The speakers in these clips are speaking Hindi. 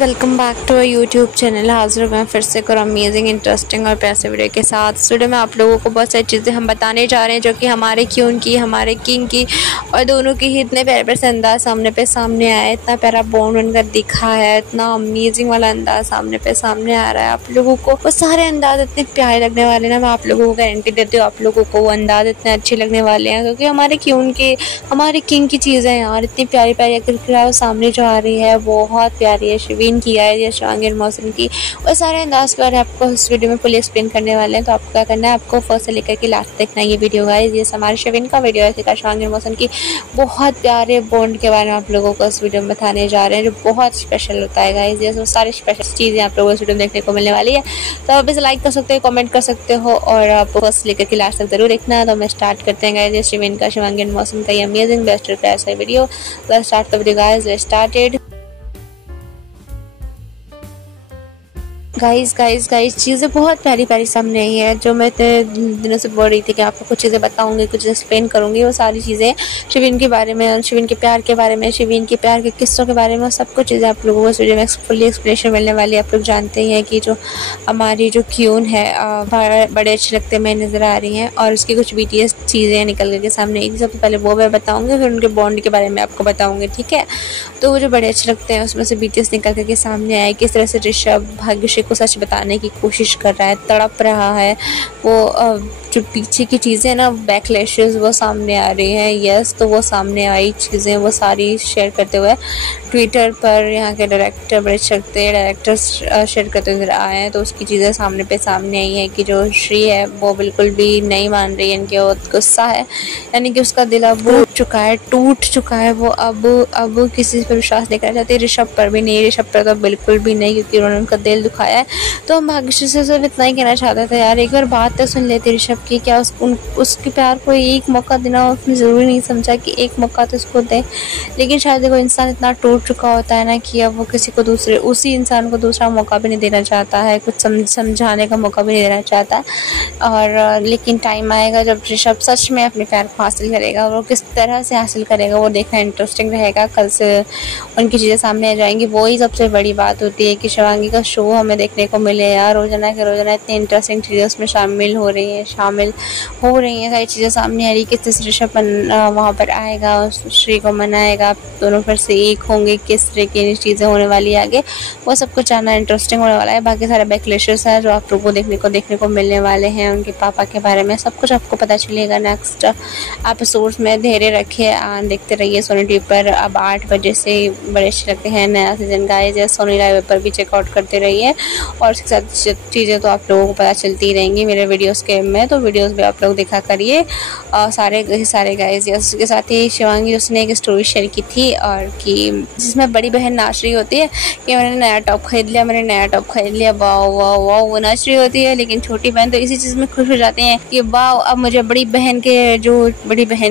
Welcome back to our YouTube channel. हाजिर मैं फिर से और अमेजिंग इंटरेस्टिंग और प्यासे वीडियो के साथ। इस वीडियो में आप लोगों को बहुत सारी चीज़ें हम बताने जा रहे हैं जो कि हमारे क्यून की, हमारे किंग की और दोनों की ही इतने प्यारे प्यारे अंदाज सामने आया है। इतना प्यारा बॉन्ड उनका दिखा है, इतना अमेजिंग वाला अंदाज सामने आ रहा है आप लोगों को। वो सारे अंदाज इतने प्यारे लगने वाले ना, मैं आप लोगों को गारंटी देती हूँ आप लोगों को वो अंदाज इतने अच्छे लगने वाले हैं, क्योंकि हमारे क्यून के, हमारे किंग की चीज़ें यार इतनी प्यारी प्यारी अगर सामने जो आ रही है बहुत प्यारी है। शिवीन की है या शवांगीर मौसम की, और सारे अंदाज के बारे में आपको इस वीडियो में फुल एक्सप्लेन करने वाले हैं। तो आपको क्या करना है, आपको फर्स्ट से लेकर के लास्ट देखना है ये वीडियो गाइस। ये हमारे शिवीन का वीडियो है, शवांगीर मौसम की बहुत प्यारे बॉन्ड के बारे में आप लोगों को इस वीडियो में बताने जा रहे हैं, जो बहुत स्पेशल होता है गाइस। ये सारी स्पेशल चीज़ें आप लोगों को इस वीडियो में देखने को मिलने वाली है। तो आप इसे लाइक कर सकते हो, कमेंट कर सकते हो, और आप फर्स्ट लेकर के लास्ट तक जरूर देखना है। तो हम स्टार्ट करते हैं गाइस शिवीन का शवांगीर मौसम का ये अमेजिंग बेस्ट ऐसा video. Let's start the video guys, let's started. Guys चीज़ें बहुत प्यारी प्यारी सामने आई है, जो मैं इतने दिनों से बोल रही थी कि आपको कुछ चीज़ें बताऊंगी, कुछ एक्सप्लेन करूंगी। वो सारी चीज़ें शिवीन के बारे में, शिवीन के प्यार के बारे में, शिवीन के प्यार के किस्सों के बारे में, सब कुछ चीज़ें आप लोगों को इस वीडियो में फुल्ली एक्सप्लेनेशन मिलने वाली है। आप लोग जानते ही हैं कि जो हमारी जो क्यून है बड़े अच्छे लगते में नज़र आ रही हैं, और उसकी कुछ BTS चीज़ें निकल करके सामने एक सबसे पहले वो मैं बताऊँगी, फिर उनके बॉन्ड के बारे में आपको बताऊँगी, ठीक है। तो वो जो बड़े अच्छे लगते हैं उसमें से BTS निकल करके सामने आए, किस तरह से ऋषभ भाग्यश्री को सच बताने की कोशिश कर रहा है, तड़प रहा है। वो जो पीछे की चीज़ें ना, बैकलैशेस वो सामने आ रही हैं। यस, तो वो सामने आई चीज़ें वो सारी शेयर करते हुए ट्विटर पर यहाँ के डायरेक्टर बड़े अच्छे डायरेक्टर्स शेयर करते नजर आए हैं। तो उसकी चीज़ें सामने आई हैं कि जो श्री है वो बिल्कुल भी नहीं मान रही है, इनके बहुत गुस्सा है, यानी कि उसका दिल अब टूट चुका है। वो अब किसी पर विश्वास नहीं करना चाहती, ऋषभ पर भी नहीं, ऋषभ पर तो बिल्कुल भी नहीं, क्योंकि उन्होंने उनका दिल दुखाया है। तो हम भाग्यश्री से सिर्फ इतना ही कहना चाहते थे यार, एक बार बात तो सुन लेते ऋषभ की, क्या उसके प्यार को एक मौका देना उसने ज़रूरी नहीं समझा कि एक मौका तो उसको दे। लेकिन शायद देखो इंसान इतना टूट चुका होता है ना कि अब वो किसी को उसी इंसान को दूसरा मौका भी नहीं देना चाहता है, कुछ समझाने का मौका भी नहीं देना चाहता। और लेकिन टाइम आएगा जब ऋषभ सच में अपने प्यार को हासिल करेगा, और वो किस तरह से हासिल करेगा वो देखना इंटरेस्टिंग रहेगा। कल से उनकी चीज़ें सामने आ जाएंगी। वही सबसे बड़ी बात होती है कि शिवांगी का शो हमें देखने को मिले यार, रोजाना इतनी इंटरेस्टिंग चीज़ें उसमें शामिल हो रही हैं, सारी चीज़ें सामने आ रही। किस तरह से ऋषभ वहाँ पर आएगा, श्री को मनाएगा, दोनों फिर से एक होंगे, किस तरह की चीज़ें होने वाली है आगे, वो सब कुछ जानना इंटरेस्टिंग होने वाला है। बाकी सारे बैकलैशेस है जो आप लोगों को देखने को मिलने वाले हैं, उनके पापा के बारे में सब कुछ आपको पता चलेगा नेक्स्ट एपिसोड्स में। धैर्य रखिए, देखते रहिए सोनी टीवी पर। अब 8 बजे से बड़े अच्छे लगते हैं नया सीजन गाइस, या सोनी लाइव पर भी चेकआउट करते रहिए, और उसके साथ चीज़ें तो आप लोगों को पता चलती रहेंगी मेरे वीडियोस के में। तो वीडियोस भी आप लोग देखा करिए सारे गाइस। उसके साथ ही शिवांगी उसने एक स्टोरी शेयर की थी, और कि जिसमें बड़ी बहन नाच रही होती है कि मैंने नया टॉप खरीद लिया, वाह वो नाच रही होती है। लेकिन छोटी बहन तो इसी चीज़ में खुश हो जाती है कि वाह अब मुझे बड़ी बहन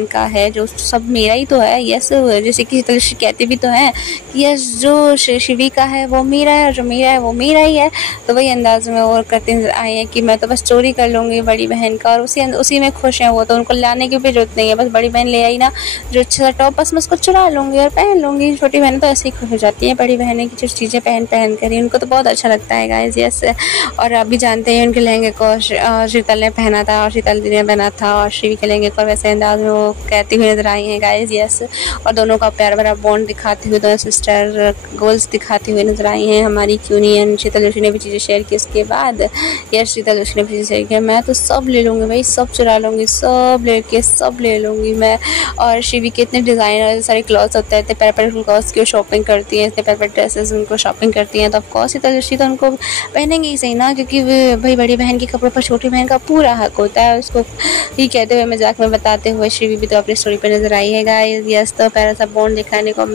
का है जो सब मेरा ही तो है। यस, जैसे किसी तरह से कहते भी तो हैं कि यस जो शिवी का है वो मेरा है, और जो मेरा है वो मेरा ही है। तो वही अंदाज में वो करते नजर आए हैं कि मैं तो बस चोरी कर लूँगी बड़ी बहन का, और उसी में खुश हैं वो। तो उनको लाने की भी जरूरत नहीं है, बस बड़ी बहन ले आई ना जो अच्छा सा टॉप, बस मैं उसको चुरा लूँगी और पहन लूँगी। छोटी बहन तो ऐसे ही खुश हो जाती है, बड़ी बहनें की जो चीज़ें पहन कर उनको तो बहुत अच्छा लगता है गाइस। यस, और अभी जानते हैं उनके लहंगे को शीतल ने पहना था, और शीतल दी ने पहना था, और श्री के लहंगे को वैसे अंदाज में वो कहती हुई नजर आई हैं गाइस। यस, और दोनों का प्यार भरा बॉन्ड दिखाते हुए, दोनों सिस्टर गोल्स दिखाती हुई नजर आई हैं हमारी क्यूनियन। शीतल जोशी ने भी चीज़ें शेयर की उसके बाद। यस, शीतल जोशी ने भी चीज़ें शेयर किया, मैं तो सब ले लूँगी भाई, सब चुरा लूँगी, सब ले लूँगी मैं। और शिवी के इतने डिज़ाइनर सारे क्लॉथ्स होते हैं, इतने प्यारे क्लॉथ्स की शॉपिंग करती हैं, इतने प्यारे ड्रेसेस उनको शॉपिंग करती हैं। तो ऑफकोर्स शीतल जोशी तो उनको पहनेंगे ही सही ना, क्योंकि भाई बड़ी बहन के कपड़ों पर छोटी बहन का पूरा हक होता है। उसको ही कहते हुए मजाक में बताते हुए शिवी भी तो अपनी स्टोरी पर नजर आई है गाइस। यस, तो प्यारा सा बॉन्ड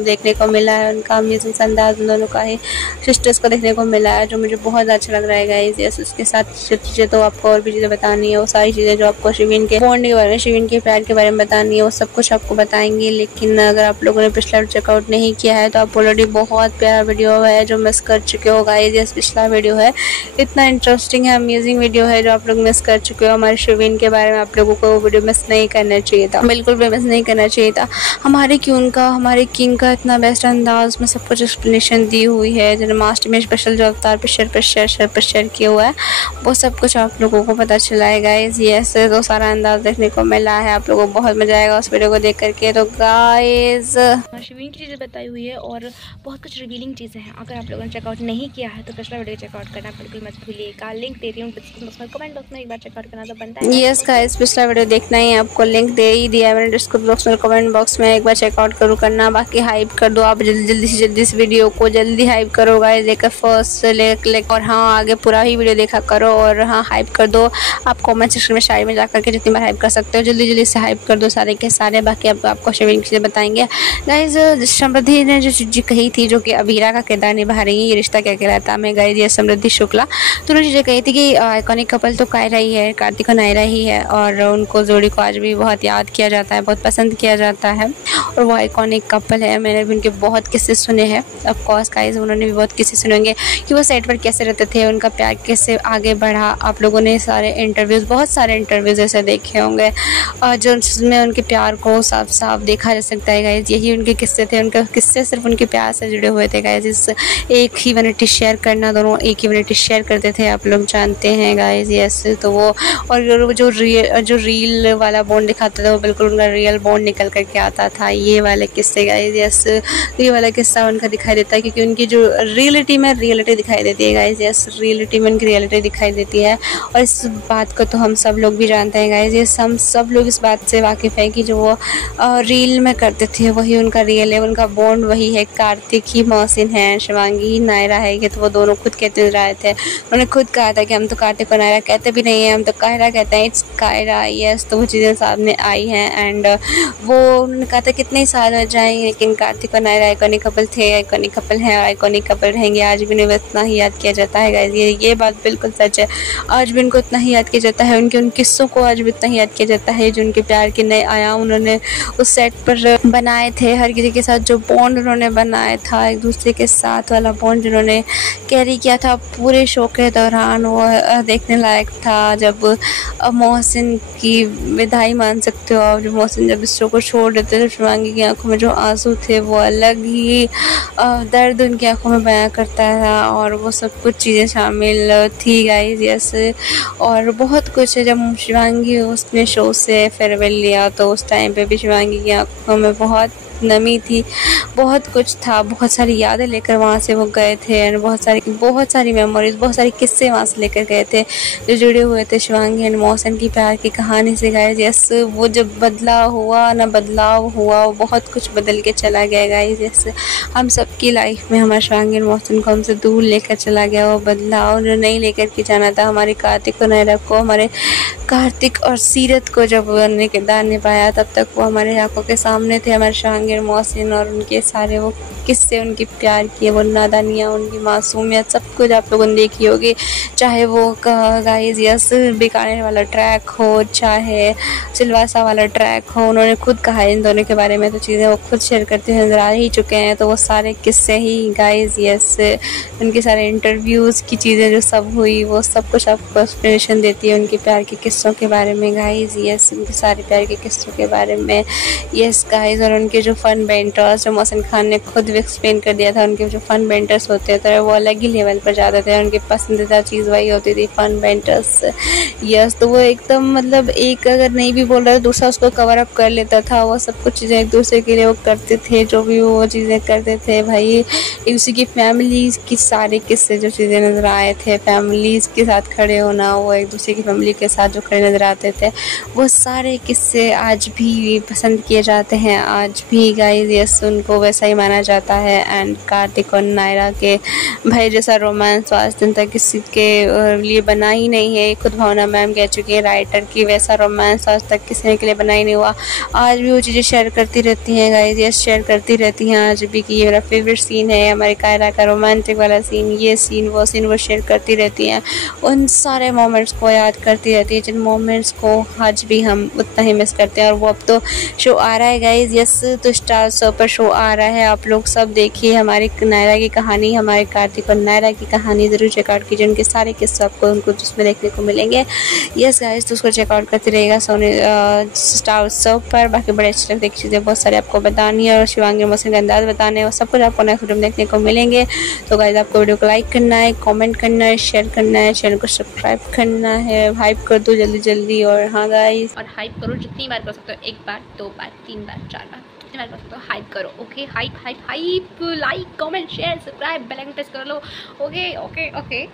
देखने को मिला है, उनका अमेजिंग अंदाज उन दोनों का ही सिस्टर्स को देखने को मिला है, जो मुझे बहुत अच्छा लग रहा है गाइस। यस, उसके साथ चीज़ें तो आपको और भी चीज़ें बतानी है, वो सारी सारी चीज़ें जो आपको शिवीन के बॉन्ड के बारे में, शिवीन के प्यार के बारे में बतानी है, वो सब कुछ आपको बताएंगे। लेकिन अगर आप लोगों ने पिछला चेकआउट नहीं किया है तो आप ऑलरेडी बहुत प्यारा वीडियो है जो मिस कर चुके हो गाइस। ये पिछला वीडियो है, इतना इंटरेस्टिंग है, अमेजिंग वीडियो है जो आप लोग मिस कर चुके हो हमारे शिवीन के बारे में। आप लोगों को वो वीडियो मिस नहीं करना चाहिए था, बिल्कुल भी मिस नहीं करना चाहिए था। हमारे क्यून का, हमारे किंग का इतना बेस्ट अंदाज में सब कुछ एक्सप्लेनेशन दी हुई है। जन्माष्टमी में स्पेशल जो अवतार पर शेयर किया हुआ है वो सब कुछ आप लोगों को पता चला है गाइज। ये ऐसे तो सारा अंदाज देखने को मिला है, आप लोगों को बहुत मजा आएगा उस वीडियो को देख करके। तो गाइज शिवीन की चीज़ें बताई हुई है और बहुत कुछ रिवीलिंग चीज़ें हैं। अगर आप लोगों ने चेकआउट नहीं किया है तो पिछला वीडियो चेकआउट करना बिल्कुल मत भूलिएगा। लिंक दे रही हूँ कमेंट बॉक्स में, एक बार चेकआउट करना तो बनता है। यस गाइस, पिछला वीडियो देखना ही आपको लिंक दे ही दिया है मैंने डिस्क्रिप्शन बॉक्स में, कमेंट बॉक्स में, एक बार चेकआउट करो करना। बाकी हाइप कर दो आप जल्दी इस वीडियो को जल्दी हाइप करो गाइस, लेकर फर्स्ट से लेकर और हाँ आगे पूरा ही वीडियो देखा करो और हाँ हाइप कर दो। आप कमेंट सेक्शन में साइड में जाकर के जितनी बार हाइप कर सकते हो जल्दी से हाइप कर दो सारे के सारे। बाकी अब आपको शिवीन की चीज़ें बताएंगे गाइस। समृद्धि ने जो चीज़ कही थी, जो कि अबीरा का किरदार निभा रही है, ये रिश्ता क्या कहलाता है गाइस, ये समृद्धि शुक्ला दोनों चीज़ें कही थी कि आइकॉनिक कपल तो कायरा ही है, कार्तिक और नायरा ही है और उनको जोड़ी को आज भी बहुत याद किया जाता है, बहुत पसंद किया जाता है और वो आइकॉनिक कपल है। मैंने भी उनके बहुत किस्से सुने हैं, ऑफ कोर्स गाइस उन्होंने भी बहुत किस्से सुने होंगे कि वो सेट पर कैसे रहते थे, उनका प्यार कैसे आगे बढ़ा। आप लोगों ने सारे इंटरव्यूज़, बहुत सारे इंटरव्यूज़ ऐसे देखे होंगे और जो जिसमें उनके प्यार को साफ साफ देखा जा सकता है गाइस। यही उनके किस्से थे, उनके किस्से सिर्फ उनके प्यार से जुड़े हुए थे गाइस। इस एक ही वैनिटी शेयर करना, दोनों एक ही वैनिटी शेयर करते थे, आप लोग जानते हैं गाइस। यस, तो वो और जो रील वाला बॉन्ड दिखाते थे वो बिल्कुल उनका रियल बॉन्ड निकल करके आता था। ये वाले किस्से गाइस, यस ये वाला किस्सा उनका दिखाई देता है क्योंकि उनकी जो रियलिटी में रियलिटी दिखाई देती है गाइस। यस, रियलिटी में उनकी रियलिटी दिखाई देती है और इस बात को तो हम सब लोग भी जानते हैं गाइस। ये हम सब लोग इस बात से वाकिफ़ है कि जो वो रील में करते थे वही उनका रियल है, उनका बॉन्ड वही है। कार्तिक ही मोहसिन है, शिवांगी ही नायरा है, ये तो वो दोनों खुद कहते रहे थे। उन्होंने खुद कहा था कि हम तो कार्तिक और नायरा कहते भी नहीं हैं, हम तो कायरा कहते हैं, इट्स कायरा। यस, तो वो चीज़ें सामने आई हैं एंड वो उन्होंने कहा था कितने ही साल हो जाएंगे लेकिन कार्तिक और नायरा आइकॉनिक कपल थे, आइकॉनिक कपल हैं और आइकॉनिक कपल रहेंगे। आज भी उन्हें इतना ही याद किया जाता है गाइस, ये बात बिल्कुल सच है। आज भी उनको इतना ही याद किया जाता है, उन किस्सों को आज भी इतना ही याद किया जाता है जो उनके प्यार के नए आयाम उन्होंने उस सेट पर बनाए थे। हर किसी के साथ जो बॉन्ड उन्होंने बनाया था, एक दूसरे के साथ वाला बॉन्ड जिन्होंने कैरी किया था पूरे शो के दौरान, वो देखने लायक था। जब मोहसिन की विदाई मान सकते हो आप, जब मोहसिन जब इस शो को छोड़ देते थे, शिवांगी की आंखों में जो आंसू थे वो अलग ही दर्द उनकी आंखों में बयां करता था और वो सब कुछ चीज़ें शामिल थी गाइस। यस, और बहुत कुछ है। जब शिवांगी उसने शो से फेयरवेल लिया तो उस टाइम पे भी शिवांगी की आंखों में बहुत नमी थी, बहुत कुछ था, बहुत सारी यादें लेकर वहाँ से वो गए थे एंड बहुत सारी मेमोरीज, बहुत सारे किस्से वहाँ से लेकर गए थे जो जुड़े हुए थे शिवांगी एंड मोहसिन की प्यार की कहानी से गाइस। यस, वो जब बदलाव हुआ वो बहुत कुछ बदल के चला गया गाइस। यस, हम सबकी लाइफ में हमारे शिवांगी एंड मोहसिन को हमसे दूर लेकर चला गया वो बदलाव जो नहीं लेकर के जाना था। हमारे कार्तिक और नायरा को, हमारे कार्तिक और सीरत को जब उन्होंने किरदार निभाया तब तक वो हमारे आंखों के सामने थे, हमारे शिवांगी और मोहसिन और उनके सारे वो किस्से, उनकी प्यार की वो नादानियाँ, उनकी मासूमियत, सब कुछ आप लोगों ने देखी होगी। चाहे वो गाइस यस बीकानेर वाला ट्रैक हो, चाहे सिलवासा वाला ट्रैक हो, उन्होंने खुद कहा इन दोनों के बारे में, तो चीज़ें वो खुद शेयर करते हुए नजर आ ही चुके हैं। तो वो सारे किस्से ही गाइस यस, उनके सारे इंटरव्यूज़ की चीज़ें जो सब हुई वो सब कुछ आपको एक्सप्लेनेशन देती है उनके प्यार के किस्सों के बारे में गाइस। यस, उनके सारे प्यार के किस्सों के बारे में यस गाइस। और उनके जो फन बेंटर्स, जो मोहसिन खान ने खुद एक्सप्लेन कर दिया था, उनके जो फन बेंटर्स होते थे वो अलग ही लेवल पर जाते थे। उनकी पसंदीदा चीज़ वही होती थी, फन बेंटर्स। यस, तो वो एकदम मतलब एक अगर नहीं भी बोल रहा था दूसरा उसको कवर अप कर लेता था। वो सब कुछ चीज़ें एक दूसरे के लिए वो करते थे, जो भी वो चीज़ें करते थे भाई। एक दूसरे की फैमिलीज़ की सारे किस्से जो चीज़ें नज़र आए थे, फैमिलीज़ के साथ खड़े होना, वो एक दूसरे की फैमिली के साथ जो खड़े नज़र आते थे, वो सारे किस्से आज भी पसंद किए जाते हैं। आज भी गाइस यस उनको वैसा ही माना जाता जाता है। एंड कार्तिक और नायरा के भाई जैसा रोमांस आज दिन तक किसी के लिए बना ही नहीं है। खुद भावना मैम कह चुकी है राइटर की वैसा रोमांस आज तक किसी के लिए बना ही नहीं हुआ। आज भी वो चीज़ें शेयर करती रहती हैं गाइस, यस शेयर करती रहती हैं आज भी कि ये मेरा फेवरेट सीन है, हमारे कायरा का रोमांटिक वाला सीन, ये सीन वो शेयर करती रहती हैं। उन सारे मोमेंट्स को याद करती रहती है जिन मोमेंट्स को आज भी हम उतना ही मिस करते हैं। और वो अब तो शो आ रहा है गाइस, यस तो स्टार शो पर शो आ रहा है, आप लोग सब देखिए हमारी नायरा की कहानी, हमारे कार्तिक और नायरा की कहानी ज़रूर चेकआउट कीजिए। उनके सारे किस्से आपको उनको उसमें देखने को मिलेंगे। यस गाइस तो उसको चेकआउट करते रहेगा सोनी स्टार शो पर। बाकी बड़े अच्छे लगते चीज़ें बहुत सारे आपको बतानी है और शिवांगी मौसम का अंदाज बताने हैं, सब कुछ आपको नेक्स्ट वीडियो में देखने को मिलेंगे। तो गाइस आपको वीडियो को लाइक करना है, कमेंट करना है, शेयर करना है, चैनल को सब्सक्राइब करना है, हाइप कर दो जल्दी जल्दी। और हाँ गाइस और हाइप करो जितनी बार कर सकते हो, 1 बार 2 बार 3 बार 4 बार जितनी बार कर सकते हो हाइप करो। Okay hype hype hype, like comment share subscribe bell icon press कर लो। Okay okay okay.